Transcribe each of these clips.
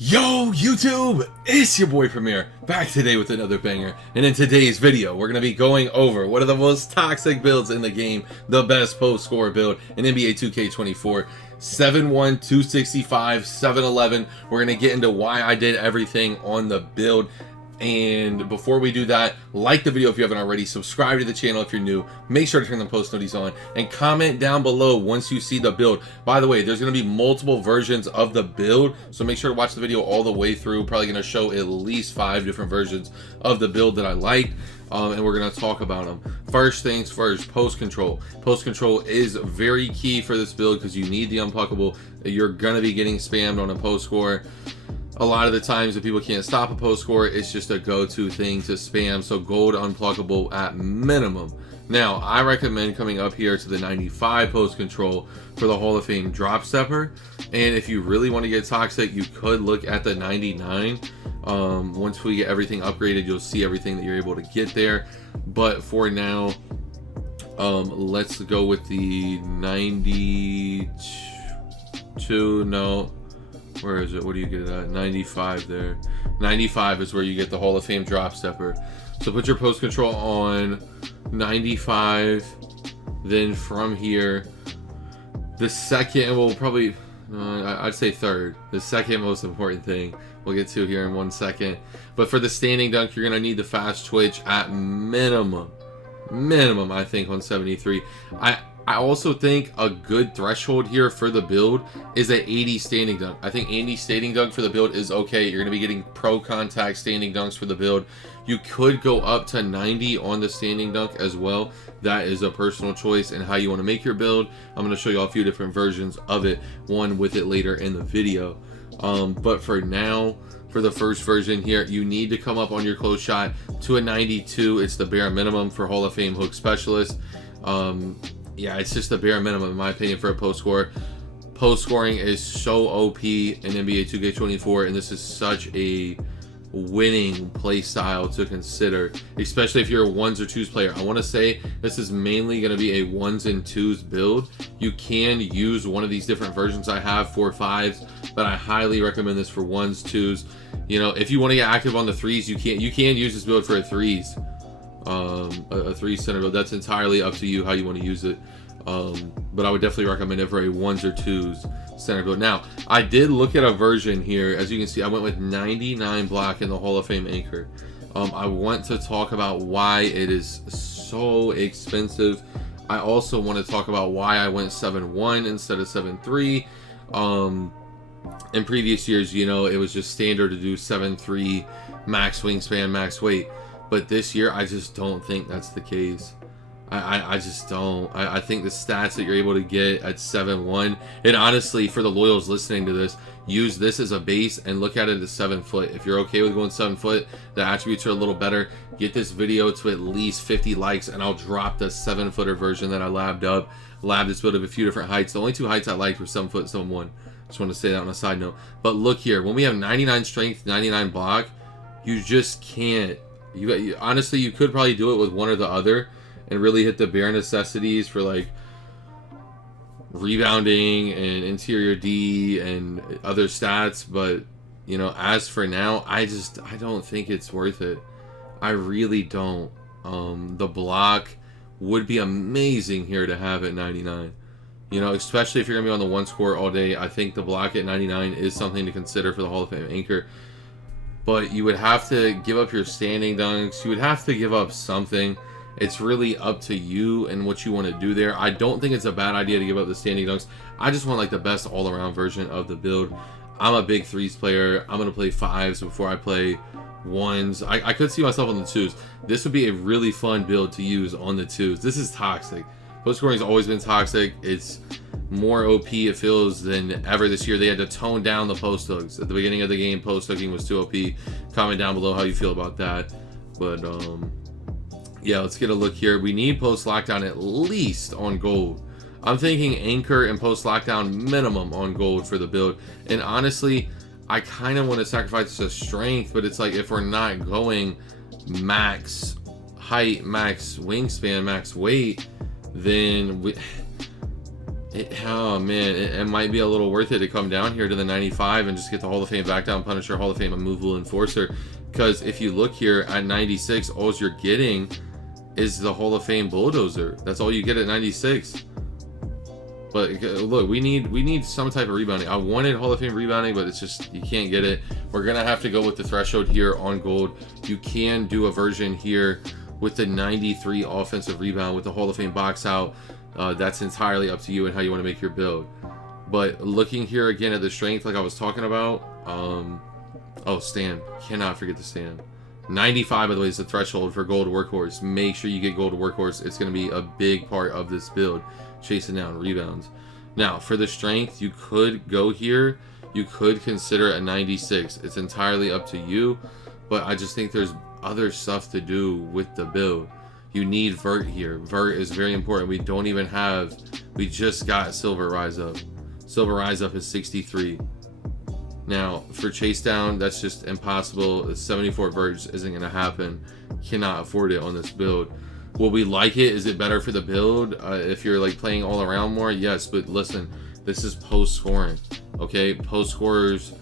Yo YouTube, it's your boy Premier, back today with another banger. And in today's video, we're going to be going over one of the most toxic builds in the game, the best post score build in NBA 2K24. 7-1, 265, 7-11. We're going to get into why I did everything on the build. And before we do that, like the video if you haven't already, subscribe to the channel if you're new, make sure to turn the post notifications on, and comment down below once you see the build. By the way, there's going to be multiple versions of the build, so make sure to watch the video all the way through. Probably going to show at least 5 different versions of the build that I liked, and we're going to talk about them. First things first, post control. Post control is very key for this build because you need the unpluckable. You're going to be getting spammed on a post score. A lot of the times if people can't stop a post score, it's just a go-to thing to spam. So gold unpluckable at minimum. Now, I recommend coming up here to the 95 post control for the Hall of Fame drop stepper. And if you really want to get toxic, you could look at the 99. Once we get everything upgraded, you'll see everything that you're able to get there. But for now, let's go with the 92. No. Where is it? What do you get it at? 95 there. 95 is where you get the Hall of Fame drop stepper. So put your post control on 95. Then from here, the second, well, probably, I'd say third. The second most important thing we'll get to here in 1 second. But for the standing dunk, you're going to need the fast twitch at minimum. Minimum, I think, on 73. I also think a good threshold here for the build is an 80 standing dunk. I think 80 standing dunk for the build is okay. You're going to be getting pro contact standing dunks for the build. You could go up to 90 on the standing dunk as well. That is a personal choice and how you want to make your build. I'm going to show you a few different versions of it, one with it later in the video. But for now, for the first version here, you need to come up on your close shot to a 92. It's the bare minimum for Hall of Fame hook specialist. Yeah, it's just the bare minimum in my opinion for a post score. Post scoring is so OP in NBA 2K24, and this is such a winning play style to consider, especially if you're a 1s or 2s player. I want to say this is mainly going to be a 1s and 2s build. You can use one of these different versions I have for 5s, but I highly recommend this for 1s, 2s. You know, if you want to get active on the 3s, you can use this build for a 3s. A 3 center build. That's entirely up to you how you want to use it, but I would definitely recommend it for a 1s or 2s center build. Now, I did look at a version here. As you can see, I went with 99 block in the Hall of Fame anchor. I want to talk about why it is so expensive. I also want to talk about why I went 7-1 instead of 7-3. In previous years, you know, it was just standard to do 7-3 max wingspan, max weight. But this year, I just don't think that's the case. I just don't. I think the stats that you're able to get at 7-1, and honestly, for the loyals listening to this, use this as a base and look at it as 7 foot. If you're okay with going 7 foot, the attributes are a little better. Get this video to at least 50 likes, and I'll drop the 7-footer version that I labbed up. Labbed this build of a few different heights. The only 2 heights I liked were 7 foot, 7-1. Just want to say that on a side note. But look here, when we have 99 strength, 99 block, you just can't. Honestly, you could probably do it with one or the other and really hit the bare necessities for like rebounding and interior D and other stats, but you know, as for now, I don't think it's worth it. I really don't. The block would be amazing here to have at 99. You know, especially if you're gonna be on the 1 score all day. I think the block at 99 is something to consider for the Hall of Fame anchor. But you would have to give up your standing dunks. You would have to give up something. It's really up to you and what you want to do there. I don't think it's a bad idea to give up the standing dunks. I just want like the best all-around version of the build. I'm a big 3s player. I'm going to play 5s before I play 1s. I could see myself on the 2s. This would be a really fun build to use on the 2s. This is toxic. Post scoring has always been toxic. It's more OP, it feels, than ever this year. They had to tone down the post hooks. At the beginning of the game, post hooking was too OP. Comment down below how you feel about that. But, yeah, let's get a look here. We need post lockdown at least on gold. I'm thinking anchor and post lockdown minimum on gold for the build. And honestly, I kind of want to sacrifice the strength, but it's like if we're not going max height, max wingspan, max weight, then Oh man, it might be a little worth it to come down here to the 95 and just get the Hall of Fame back down Punisher, Hall of Fame immovable enforcer. Because if you look here at 96, all you're getting is the Hall of Fame bulldozer. That's all you get at 96. But look, we need some type of rebounding. I wanted Hall of Fame rebounding, but it's just, you can't get it. We're gonna have to go with the threshold here on gold. You can do a version here with the 93 offensive rebound with the Hall of Fame box out. That's entirely up to you and how you want to make your build. But looking here again at the strength, like I was talking about, oh, stand, cannot forget the stand. 95, by the way, is the threshold for gold workhorse. Make sure you get gold workhorse. It's going to be a big part of this build, chasing down rebounds. Now, for the strength, you could go here. You could consider a 96. It's entirely up to you, but I just think there's other stuff to do with the build. You need vert here. Vert is very important. We don't even have, we just got silver rise up. Silver rise up is 63. Now for chase down, that's just impossible. 74 verts isn't going to happen. Cannot afford it on this build. Will we like it? Is it better for the build? If you're like playing all around more, yes, but listen, this is post scoring. Okay, post scorers,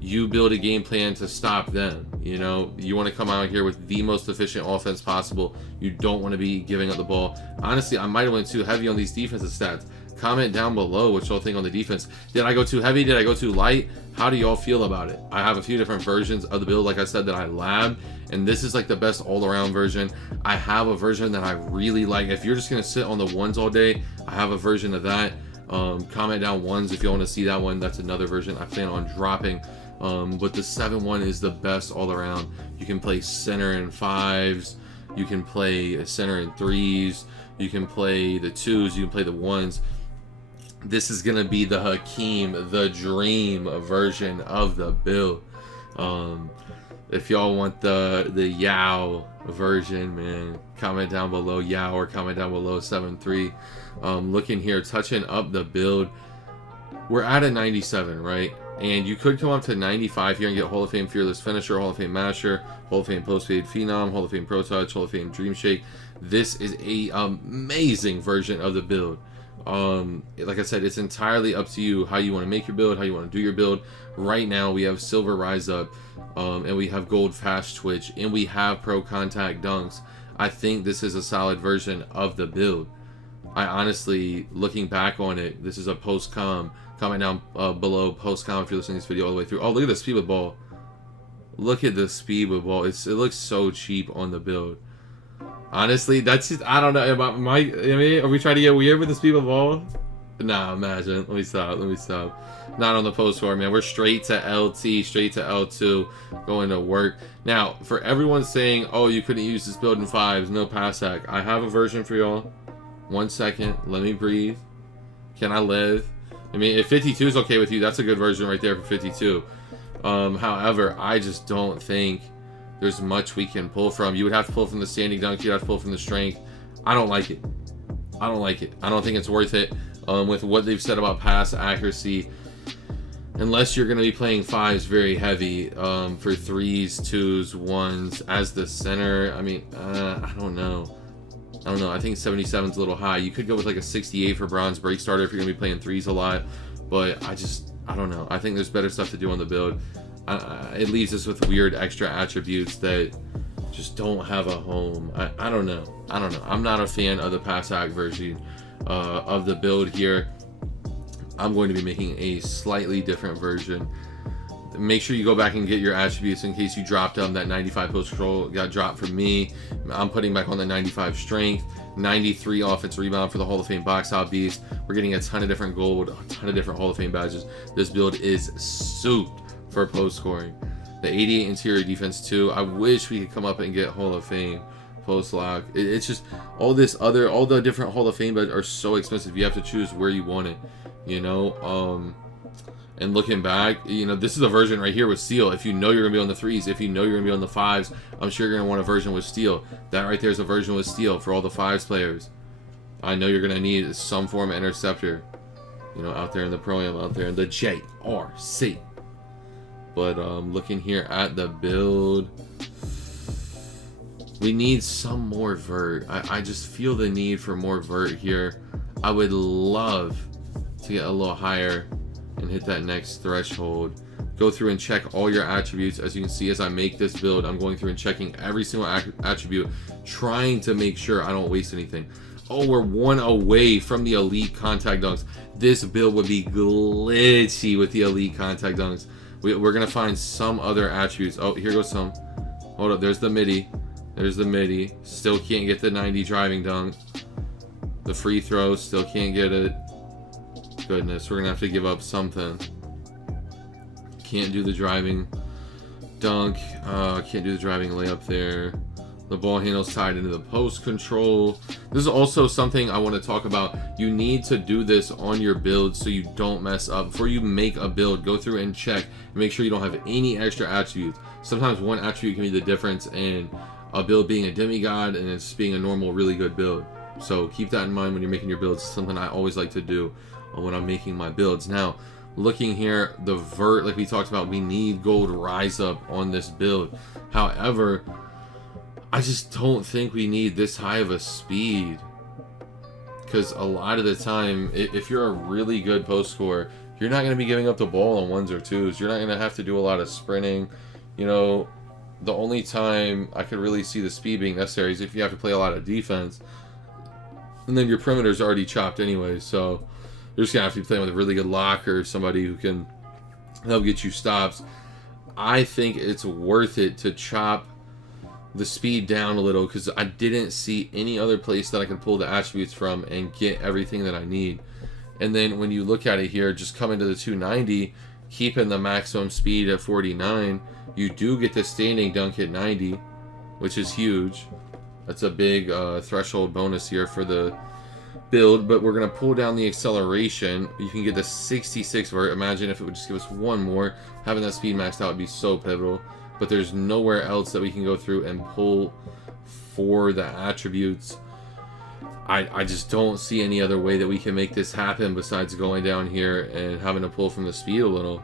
you build a game plan to stop them. You know, you want to come out here with the most efficient offense possible. You don't want to be giving up the ball. Honestly, I might have went too heavy on these defensive stats. Comment down below what y'all think on the defense. Did I go too heavy? Did I go too light? How do y'all feel about it? I have a few different versions of the build, like I said, that I labbed, and this is like the best all-around version. I have a version that I really like. If you're just gonna sit on the ones all day, I have a version of that. Comment down ones if you want to see that one. That's another version I plan on dropping. But the 7-1 is the best all around. You can play center in 5s, you can play center in 3s, you can play the 2s, you can play the 1s. This is gonna be the Hakeem, the dream version of the build. If y'all want the Yao version, man, comment down below Yao, or comment down below 7-3. Looking here, touching up the build, we're at a 97, right? And you could come up to 95 here and get Hall of Fame Fearless Finisher, Hall of Fame Masher, Hall of Fame Post Fade Phenom, Hall of Fame Pro Touch, Hall of Fame Dream Shake. This is a amazing version of the build. Like I said, it's entirely up to you how you want to make your build, how you want to do your build. Right now we have silver rise up, and we have gold fast twitch, and we have pro contact dunks. I think this is a solid version of the build. I honestly, looking back on it, this is a post-com. Comment down below post-com if you're listening to this video all the way through. Oh, look at the speed with ball. Look at the speed with ball. It looks so cheap on the build. Honestly, that's just, I don't know about my, I mean, are we trying to get weird with the speed with ball? Nah, imagine. Let me stop. Not on the post score, man. We're straight to LT, straight to L2, going to work. Now, for everyone saying, oh, you couldn't use this build in 5s, no pass hack. I have a version for y'all. 1 second. Let me breathe. Can I live? I mean, if 52 is okay with you, that's a good version right there for 52. However, I just don't think there's much we can pull from. You would have to pull from the standing dunk. You'd have to pull from the strength. I don't like it. I don't think it's worth it with what they've said about pass accuracy. Unless you're going to be playing 5s very heavy for 3s, 2s, 1s as the center. I mean, I don't know. I think 77's a little high. You could go with like a 68 for bronze break starter if you're going to be playing 3s a lot. But I don't know. I think there's better stuff to do on the build. It leaves us with weird extra attributes that just don't have a home. I don't know. I'm not a fan of the pass hack version of the build here. I'm going to be making a slightly different version. Make sure you go back and get your attributes in case you dropped them. That 95 post control got dropped from me. I'm putting back on the 95 strength, 93 offense rebound for the Hall of Fame box out beast. We're getting a ton of different gold, a ton of different Hall of Fame badges. This build is souped for post scoring. The 88 interior defense too. I wish we could come up and get Hall of Fame post lock. It's just all the different Hall of Fame badges are so expensive. You have to choose where you want it, you know. And looking back, you know, this is a version right here with steel. If you know you're gonna be on the 3s, if you know you're gonna be on the 5s, I'm sure you're gonna want a version with steel. That right there is a version with steel for all the 5s players. I know you're gonna need some form of interceptor, you know, out there in the pro-am, out there in the JRC. But looking here at the build, we need some more vert. I just feel the need for more vert here. I would love to get a little higher and hit that next threshold. Go through and check all your attributes. As you can see, as I make this build, I'm going through and checking every single attribute, trying to make sure I don't waste anything. Oh, we're one away from the elite contact dunks. This build would be glitchy with the elite contact dunks. We're gonna find some other attributes. Oh, here goes some. Hold up, there's the midi. There's the midi. Still can't get the 90 driving dunk. The free throw, still can't get it. Goodness, we're gonna have to give up something. Can't do the driving dunk. Can't do the driving layup there. The ball handle's tied into the post control. This is also something I want to talk about. You need to do this on your build so you don't mess up. Before you make a build, go through and check and make sure you don't have any extra attributes. Sometimes one attribute can be the difference in a build being a demigod and it's being a normal, really good build. So keep that in mind when you're making your builds. It's something I always like to do when I'm making my builds. Now, looking here, the vert, like we talked about, we need gold rise up on this build. However, I just don't think we need this high of a speed, because a lot of the time, if you're a really good post scorer, you're not going to be giving up the ball on ones or twos. You're not going to have to do a lot of sprinting. You know, the only time I could really see the speed being necessary is if you have to play a lot of defense, and then your perimeter's already chopped anyway. So you're just going to have to be playing with a really good locker, somebody who can help get you stops. I think it's worth it to chop the speed down a little, because I didn't see any other place that I can pull the attributes from and get everything that I need. And then when you look at it here, just coming to the 290, keeping the maximum speed at 49, you do get the standing dunk at 90, which is huge. That's a big threshold bonus here for the build. But we're going to pull down the acceleration. You can get the 66 vert. Imagine if it would just give us one more. Having that speed maxed out would be so pivotal. But there's nowhere else that we can go through and pull for the attributes. I just don't see any other way that we can make this happen besides going down here and having to pull from the speed a little.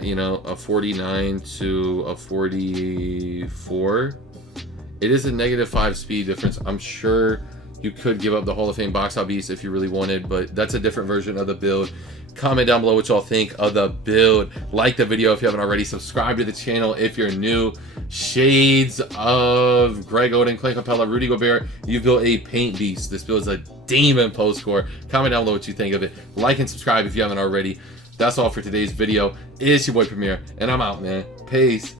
You know, a 49 to a 44. It is a -5 speed difference. I'm sure you could give up the Hall of Fame box out beast if you really wanted, but that's a different version of the build. Comment down below what y'all think of the build. Like the video if you haven't already. Subscribe to the channel if you're new. Shades of Greg Oden, Clay Capella, Rudy Gobert. You built a paint beast. This build is a demon post score. Comment down below what you think of it. Like and subscribe if you haven't already. That's all for today's video. It's your boy Premier, and I'm out, man. Peace.